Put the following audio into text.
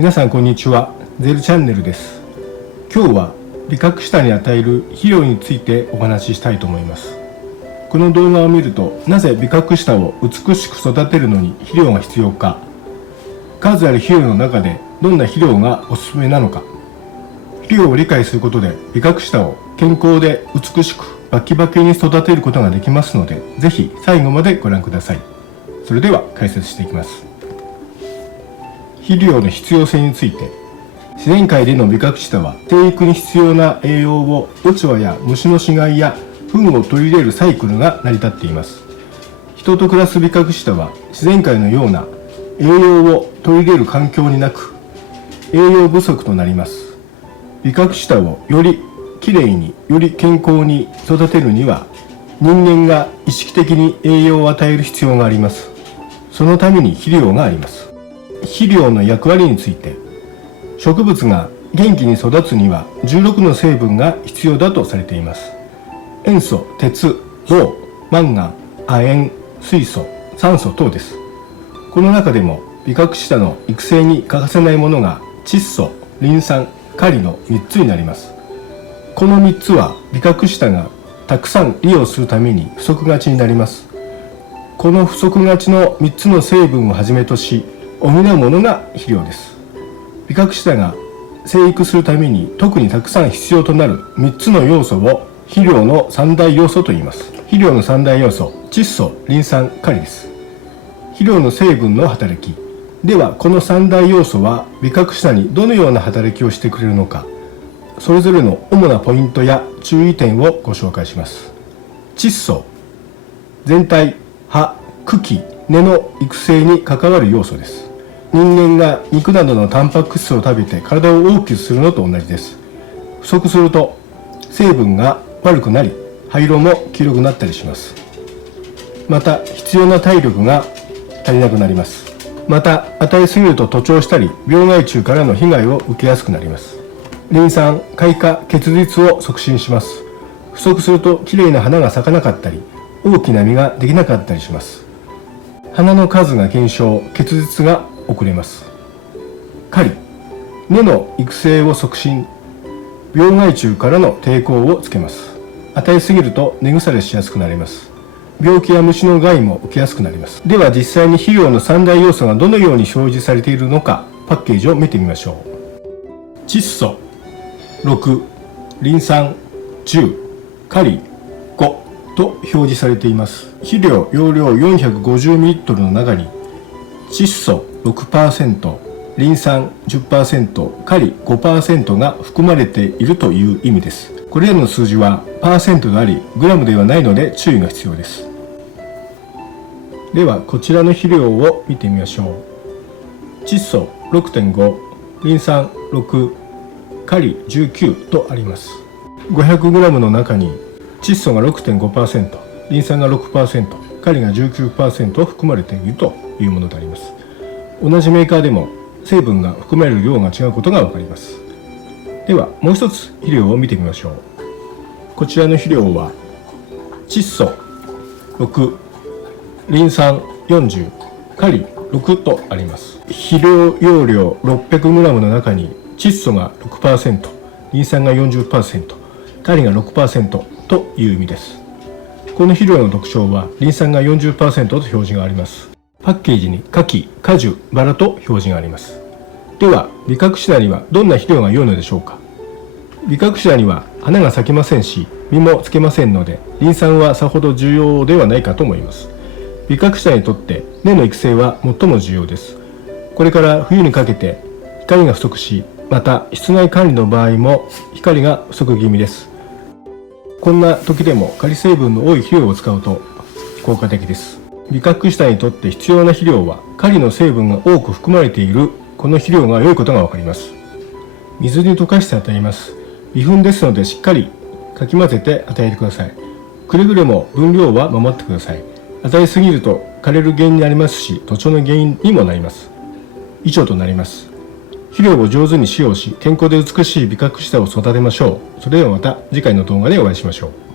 皆さんこんにちは。ゼルチャンネルです。今日はビカクシタに与える肥料についてお話ししたいと思います。この動画を見ると、なぜビカクシタを美しく育てるのに肥料が必要か、数ある肥料の中でどんな肥料がおすすめなのか、肥料を理解することでビカクシタを健康で美しくバキバキに育てることができますので、ぜひ最後までご覧ください。それでは解説していきます。肥料の必要性について、自然界でのビカクシタは生育に必要な栄養を落ち葉や虫の死骸や糞を取り入れるサイクルが成り立っています。人と暮らすビカクシタは自然界のような栄養を取り入れる環境になく、栄養不足となります。ビカクシタをよりきれいにより健康に育てるには、人間が意識的に栄養を与える必要があります。そのために肥料があります。肥料の役割について、植物が元気に育つには16の成分が必要だとされています。塩素、鉄、銅、マンガン、亜鉛、水素、酸素等です。この中でもビカクシタの育成に欠かせないものが窒素、リン酸、カリの3つになります。この3つはビカクシタがたくさん利用するために不足がちになります。この不足がちの3つの成分をはじめとし、補うものが肥料です。ビカクシタが生育するために特にたくさん必要となる3つの要素を肥料の3大要素と言います。肥料の3大要素、窒素、リン酸、カリです。肥料の成分の働きでは、この3大要素はビカクシタにどのような働きをしてくれるのか、それぞれの主なポイントや注意点をご紹介します。窒素、全体、葉、茎、根の育成に関わる要素です。人間が肉などのタンパク質を食べて体を大きくするのと同じです。不足すると成分が悪くなり、葉色も黄色くなったりします。また必要な体力が足りなくなります。また与えすぎると徒長したり、病害虫からの被害を受けやすくなります。リン酸、開花、結実を促進します。不足するときれいな花が咲かなかったり、大きな実ができなかったりします。花の数が減少、結実が遅れます。カリ、根の育成を促進、病害虫からの抵抗をつけます。与えすぎると根腐れしやすくなります。病気や虫の害も受けやすくなります。では実際に肥料の3大要素がどのように表示されているのか、パッケージを見てみましょう。窒素6、リン酸10、カリ5と表示されています。肥料容量 450ml の中に窒素 6%、リン酸 10%、カリ 5% が含まれているという意味です。これらの数字はパーセントであり、グラムではないので注意が必要です。ではこちらの肥料を見てみましょう。窒素 6.5、リン酸6、カリ19とあります。 500g の中に窒素が 6.5%、リン酸が 6%、カリが 19% 含まれているというものであります。同じメーカーでも成分が含まれる量が違うことがわかります。ではもう一つ肥料を見てみましょう。こちらの肥料は窒素6、リン酸40、カリ6とあります。肥料容量 600g の中に窒素が 6%、リン酸が 40%、カリが 6% という意味です。この肥料の特徴はリン酸が 40% と表示があります。パッケージに果樹、果樹、バラと表示があります。ではビカクシタにはどんな肥料が良いのでしょうか。ビカクシタには花が咲きませんし、実もつけませんので、リン酸はさほど重要ではないかと思います。ビカクシタにとって根の育成は最も重要です。これから冬にかけて光が不足し、また室内管理の場合も光が不足気味です。こんな時でもカリ成分の多い肥料を使うと効果的です。ビカクシタにとって必要な肥料はカリの成分が多く含まれているこの肥料が良いことがわかります。水に溶かして与えます。微粉ですのでしっかりかき混ぜて与えてください。くれぐれも分量は守ってください。与えすぎると枯れる原因になりますし、徒長の原因にもなります。以上となります。肥料を上手に使用し、健康で美しいビカクシタを育てましょう。それではまた次回の動画でお会いしましょう。